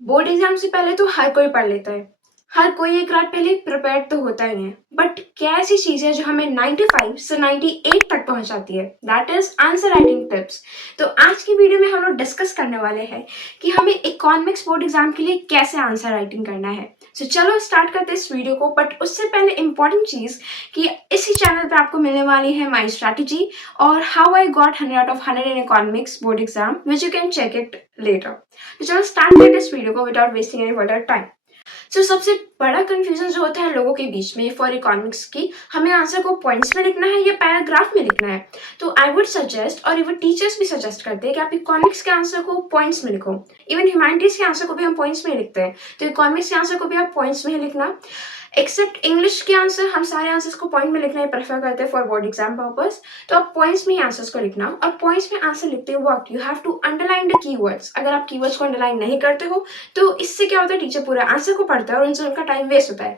Board exam से पहले तो हर कोई पढ़ लेता है। हर कोई एक रात पहले प्रिपेयर्ड तो होता ही है। बट क्या ऐसी चीज है जो हमें 95 से 98 तक पहुंचाती है? That is answer writing tips. तो आज की वीडियो में हम लोग डिस्कस करने वाले हैं कि हमें इकोनॉमिक्स बोर्ड एग्जाम के लिए कैसे आंसर राइटिंग करना है। तो चलो स्टार्ट करते हैं इस वीडियो को। बट उससे पहले इंपॉर्टेंट चीज कि इसी चैनल पे आपको मिलने वाली है माई स्ट्रैटेजी और how I got 100 out of 100 in economics board exam, which you can check it later. तो चलो स्टार्ट करते हैं इस वीडियो को without wasting any further time. So सबसे बड़ा कंफ्यूजन जो होता है लोगों के बीच में फॉर इकोनॉमिक्स की, हमें आंसर को पॉइंट्स में लिखना है या पैराग्राफ में लिखना है। तो आई वुड सजेस्ट, और इवन टीचर्स भी सजेस्ट करते हैं कि आप इकोनॉमिक्स के आंसर को पॉइंट्स में लिखो। इवन ह्यूमैनिटीज के आंसर को भी हम पॉइंट्स में लिखते हैं, तो इकोनॉमिक्स के आंसर को भी आप पॉइंट्स में ही लिखना। एक्सेप्ट इंग्लिश के आंसर, हम सारे आंसर्स को पॉइंट में लिखना ही प्रेफर करते हैं फॉर बोर्ड एग्जाम पर्पस। तो आप पॉइंट्स में ही आंसर्स को लिखना। और पॉइंट्स में आंसर लिखते वक्त you have to underline the keywords. अगर आप कीवर्ड्स को अंडरलाइन नहीं करते हो तो इससे क्या होता है, टीचर पूरा आंसर को पढ़ता है और उनसे उनका टाइम वेस्ट होता है।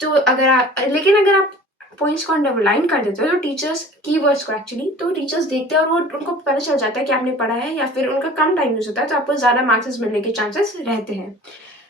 तो अगर आप पॉइंट्स को अंडरलाइन कर देते हो तो टीचर्स कीवर्ड्स को एक्चुअली तो टीचर्स देखते हैं और वो उनको पता चल जाता है कि आपने पढ़ा है, या फिर उनका कम टाइम यूज होता है तो आपको ज्यादा मार्क्स मिलने के चांसेस रहते हैं।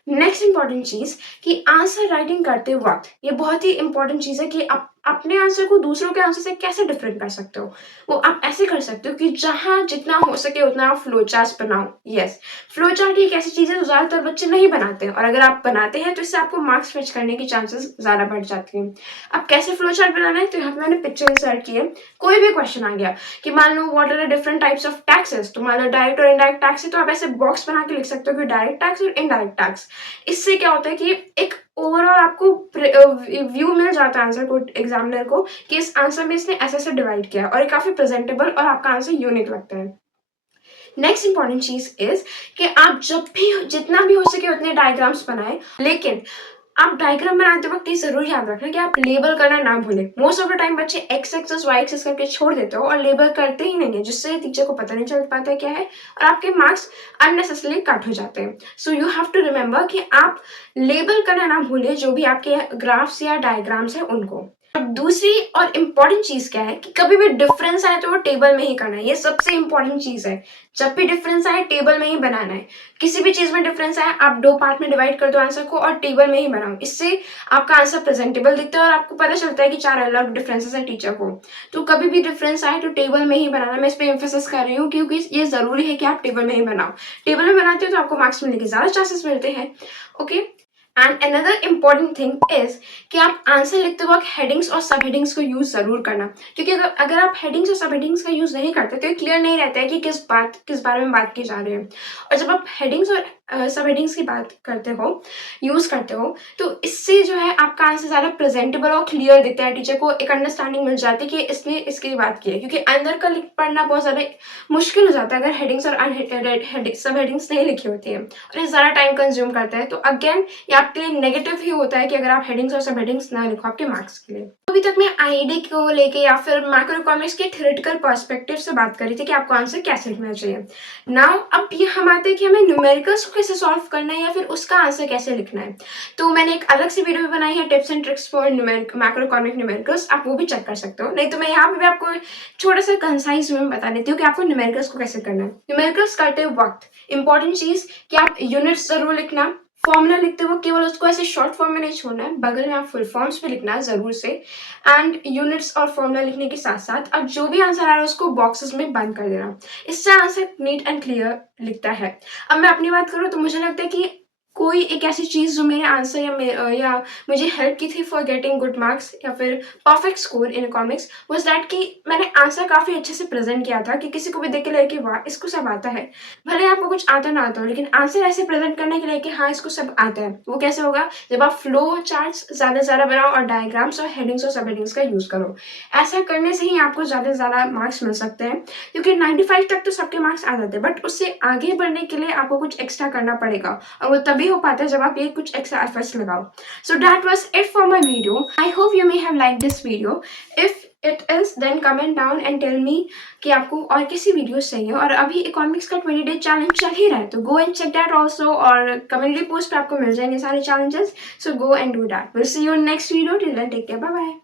नेक्स्ट इंपॉर्टेंट चीज कि आंसर राइटिंग करते वक्त ये बहुत ही इंपॉर्टेंट चीज है कि आप अपने आंसर को दूसरों के आंसर से कैसे डिफरेंट कर सकते हो। वो आप ऐसे कर सकते हो कि जहां जितना हो सके उतना आप फ्लो चार्ट बनाओ। यस, फ्लो चार्ट एक ऐसी चीज है जो ज्यादातर बच्चे नहीं बनाते हैं, और अगर आप बनाते हैं तो इससे आपको मार्क्स फिच करने की चांसेस ज्यादा बढ़ जाते हैं। अब कैसे फ्लो चार्ट बनाना है, तो यहाँ पे मैंने पिक्चर इंसर्ट की है। कोई भी क्वेश्चन आ गया कि मान लो what are the different types of taxes, तो मान लो डायरेक्ट और इनडायरेक्ट टैक्स है, तो आप ऐसे बॉक्स बना के लिख सकते हो कि डायरेक्ट टैक्स और इनडायरेक्ट टैक्स। इससे क्या होता है कि एक ओवरऑल आपको व्यू मिल जाता है आंसर को, एग्जामिनर को, कि इस आंसर में इसने ऐसे ऐसे डिवाइड किया, और ये काफी प्रेजेंटेबल और आपका आंसर यूनिक लगता है। नेक्स्ट इंपॉर्टेंट चीज इज कि आप जब भी जितना भी हो सके उतने डायग्राम्स बनाएं, लेकिन आप डायग्राम बनाते वक्त ये जरूर याद रखना कि आप लेबल करना ना भूलें। मोस्ट ऑफ द टाइम बच्चे एक्स एक्सेस वाई एक्सेस करके छोड़ देते हो और लेबल करते ही नहीं है, जिससे टीचर को पता नहीं चल पाता है क्या है, और आपके मार्क्स अननेसेसरली कट हो जाते हैं। So you have to remember कि आप लेबल करना ना भूलें जो भी आपके ग्राफ्स या डायग्राम्स हैं उनको। अब दूसरी और इम्पॉर्टेंट चीज क्या है कि कभी भी डिफरेंस आए तो वो टेबल में ही करना है। ये सबसे इम्पॉर्टेंट चीज है। जब भी डिफरेंस आए टेबल में ही बनाना है। किसी भी चीज में डिफरेंस आए आप दो पार्ट में डिवाइड कर दो आंसर को और टेबल में ही बनाओ। इससे आपका आंसर प्रेजेंटेबल दिखता है और आपको पता चलता है कि चार अलग डिफरेंसेस है टीचर को। तो कभी भी डिफरेंस आए तो टेबल में ही बनाना। मैं इस पर एम्फेसिस कर रही हूँ क्योंकि ये जरूरी है कि आप टेबल में ही बनाओ। टेबल में बनाते हो तो आपको मार्क्स मिलने के ज्यादा चांसेस मिलते हैं। Okay, and another important thing is कि आप आंसर लिखते वक्त हेडिंग्स और सब हेडिंग्स को यूज जरूर करना, क्योंकि अगर आप हेडिंग्स और सब हेडिंग्स का यूज नहीं करते तो ये क्लियर नहीं रहता है कि किस बारे में बात की जा रही है। और जब आप हेडिंग्स और सब हेडिंग्स की बात करते हो, यूज करते हो, तो इससे जो है आपका आंसर ज्यादा प्रेजेंटेबल और क्लियर दिखता है। टीचर को एक अंडरस्टैंडिंग मिल जाती है कि इसने इसकी बात की है, क्योंकि अंदर का पढ़ना बहुत ज्यादा मुश्किल हो जाता है अगर हेडिंग्स और सब हेडिंग्स नहीं लिखी होती है, और ये ज्यादा टाइम कंज्यूम करता है। तो अगेन ये आपके लिए नेगेटिव ही होता है कि अगर आप हेडिंग्स और सब हेडिंग्स ना लिखो आपके मार्क्स के लिए। अभी तक मैं आईडी को लेके या फिर मैक्रो इकोनॉमिक्स के थ्योरेटिकल पर्सपेक्टिव से बात करी थी कि आपको आंसर कैसे लिखना चाहिए। नाउ अब ये हम आते हैं कि हमें न्यूमेरिकल्स को कैसे सॉल्व करना है या फिर उसका आंसर कैसे लिखना है। तो मैंने एक अलग से वीडियो भी बनाई है, tips and tricks for macro economic numericals, आप वो भी चेक कर सकते हो। नहीं तो मैं यहाँ पे भी आपको छोटा सा कंसाइज में बता देती हूँ कि आपको न्यूमेरिकल्स को कैसे करना है। न्यूमेरिकल्स करते वक्त इंपॉर्टेंट चीज कि आप यूनिट्स जरूर लिखना। फॉर्मूला लिखते वक्त केवल उसको ऐसे शॉर्ट फॉर्म में नहीं छोड़ना है, बगल में आप फुल फॉर्म्स भी लिखना है जरूर से। एंड यूनिट्स और फॉर्मूला लिखने के साथ साथ अब जो भी आंसर आ रहा है उसको बॉक्सेस में बंद कर देना। इससे आंसर नीट एंड क्लियर लिखता है। अब मैं अपनी बात करूँ तो मुझे लगता है कि कोई एक ऐसी चीज जो मेरे आंसर या मुझे हेल्प की थी फॉर गेटिंग गुड मार्क्स या फिर perfect score in economics was that कि मैंने आंसर काफी अच्छे से प्रेजेंट किया था कि किसी को भी देख के लगे कि वाह इसको सब आता है। भले आपको कुछ आता ना आता हो, लेकिन आंसर ऐसे प्रेजेंट करने के लिए कि हाँ इसको सब आता है। वो कैसे होगा, जब आप फ्लो चार्ट्स ज्यादा से ज्यादा बनाओ और डायग्राम्स और हेडिंग्स और सब हेडिंग्स का यूज करो। ऐसा करने से ही आपको ज्यादा से ज्यादा मार्क्स मिल सकते हैं, क्योंकि 95 तक तो सबके मार्क्स आ जाते हैं, बट उससे आगे बढ़ने के लिए आपको कुछ एक्स्ट्रा करना पड़ेगा, और वो तभी हो पाता है जब आप ये कुछ एक्स्ट्रा एफर्ट्स लगाओ। So that was it for my video. I hope you may have like this video. If it is then comment down and tell me कि आपको और किसी वीडियोस चाहिए। और अभी इकोनॉमिक्स का 20 डे चैलेंज चल ही रहा है, तो go and check that also, और कम्युनिटी पोस्ट पे आपको मिल जाएंगे सारे challenges. So go and do that. Will see you in next video. Till then take care, bye bye.